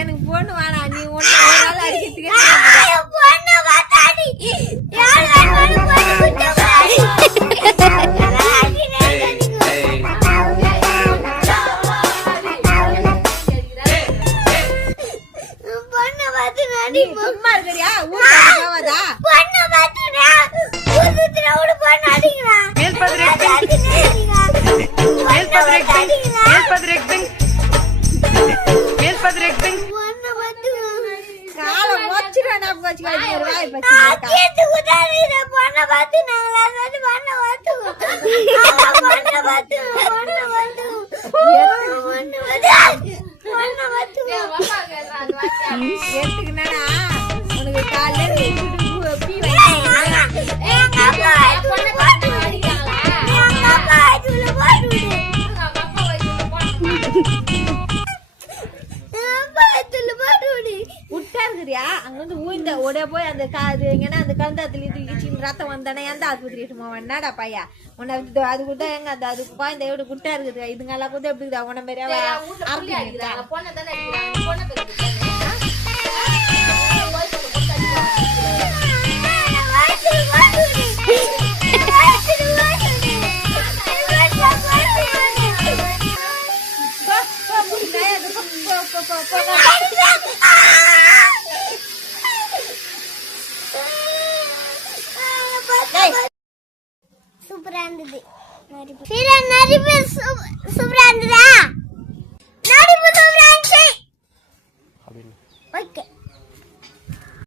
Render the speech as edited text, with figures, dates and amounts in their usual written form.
எனக்கு பொண்ணு வேணா நீ ஒண்ணு அடிக்கிறதுக்கு சும்மா இருக்கிறியா ஊருதா காலம் வச்சிருவேன் நான் வச்சுக்காது வாய் பச்சு எடுத்துக்கினா உனக்கு காலையில விட்டாருக்கிறியா அங்க வந்து ஊய்ந்த ஓட போய் அந்த காது எங்கன்னா அந்த கந்தாத்துல தூக்கி ரத்தம் வந்தானே எந்த ஆஸ்பத்திரிட்டுமா என்னடா பையா உன்னை அது கூட எங்க அந்த அது பாய்ந்த எவ்வளவு குட்டா இருக்குது இதுங்கெல்லாம் கூட எப்படி இருக்குதா உன மாதிரியா சூப்பரா இருந்தது நடிப்பு சூப்பரா இருந்ததா நடிப்பு சூப்பரா இருந்துச்சு ஓகே